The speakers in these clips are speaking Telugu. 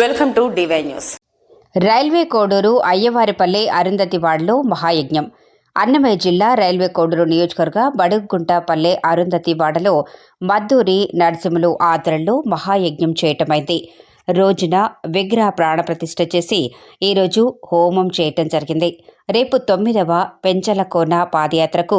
Welcome to DY news. Railway Koduru Ayyavaripalli అరుంధతివాడలో మహాయజ్ఞం. అన్నమయ్య జిల్లా రైల్వే కోడూరు నియోజకవర్గ బడుగుంటపల్లె అరుంధతివాడలో మద్దూరి నరసింహులు ఆదరణలో మహాయజ్ఞం చేయటమైంది. రోజున విగ్రహ ప్రాణప్రతిష్ఠ చేసి ఈరోజు హోమం చేయటం జరిగింది. రేపు తొమ్మిదవ పెంచలకోన పాదయాత్రకు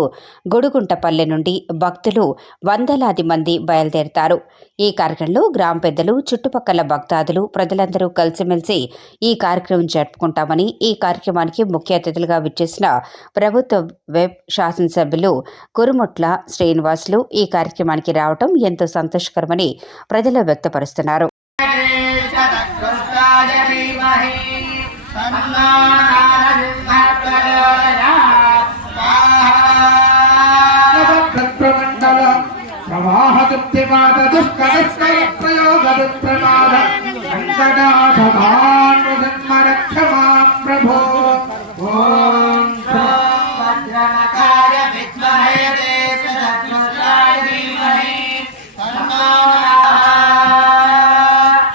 గుడుగుంటపల్లె నుండి భక్తులు వందలాది మంది బయలుదేరుతారు. ఈ కార్యక్రమంలో గ్రామ పెద్దలు చుట్టుపక్కల భక్తాదులు ప్రజలందరూ కలిసిమెలిసి ఈ కార్యక్రమం జరుపుకుంటామని ఈ కార్యక్రమానికి ముఖ్య అతిథులుగా విచ్చేసిన ప్రభుత్వ వెబ్ శాసనసభ్యులు కురుముట్ల శ్రీనివాసులు ఈ కార్యక్రమానికి రావటం ఎంతో సంతోషకరమని ప్రజలు వ్యక్తపరుస్తున్నారు. ప్రయోగ ప్రమాద సంకటాసమాన్మరక్ష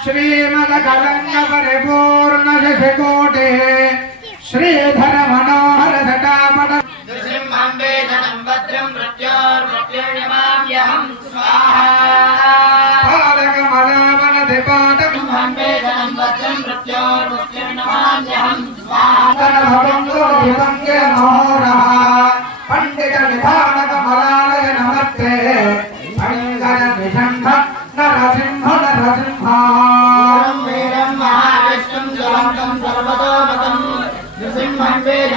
శ్రీమద కలంగ పరిపూర్ణ శశికోటి శ్రీధర మనోహర జటాపట నృసింహం వేదనం భద్రం మృత్యోర్మృత్యుర్యమామ్యహం స్వాహా. పాదక మలావన దిపాదక సింహం వేదనం భద్రం మృత్యోర్మృత్యుర్నమామ్యహం స్వాహా. పండిత నిధానక మలాలయ నమస్తే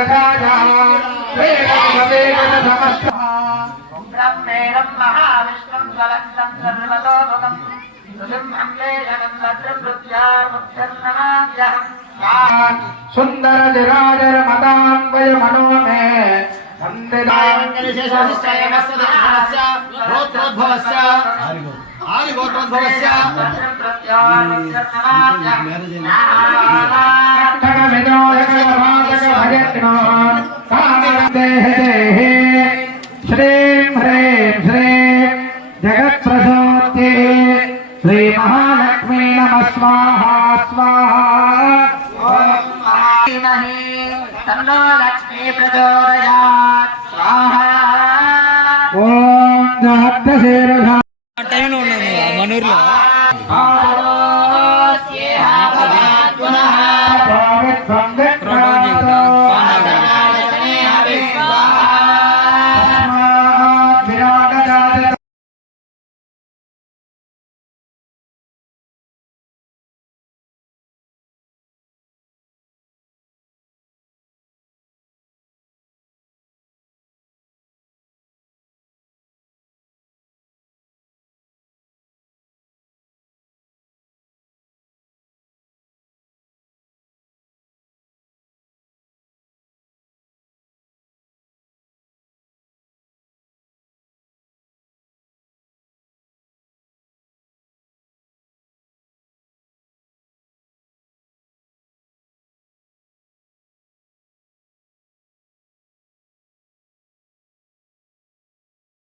మదంతి మదశాజా వేగం వేగన సమస్త బ్రహ్మేణం మహావిష్ణుం జ్వలంతం సర్వతోముఖం నృసింహం వేదనం భద్రం మృత్యోర్ముఖ్యర్నమామ్యహం స్వాహా సుందర జిరాజర మతాన్వయ మనో మే ఆదిగోత్రోద్భవస్య శ్రీం హ్రీం శ్రీం జగత్ప్రసోత్తే శ్రీ మహాలక్ష్మీ నమ స్వాహా స్వాహా धीमहि तन्नो लक्ष्मी प्रचोदयात् स्वाहा ఓం దత్తశీరథ టైంలో ఉన్నాను మనూరులో ఆ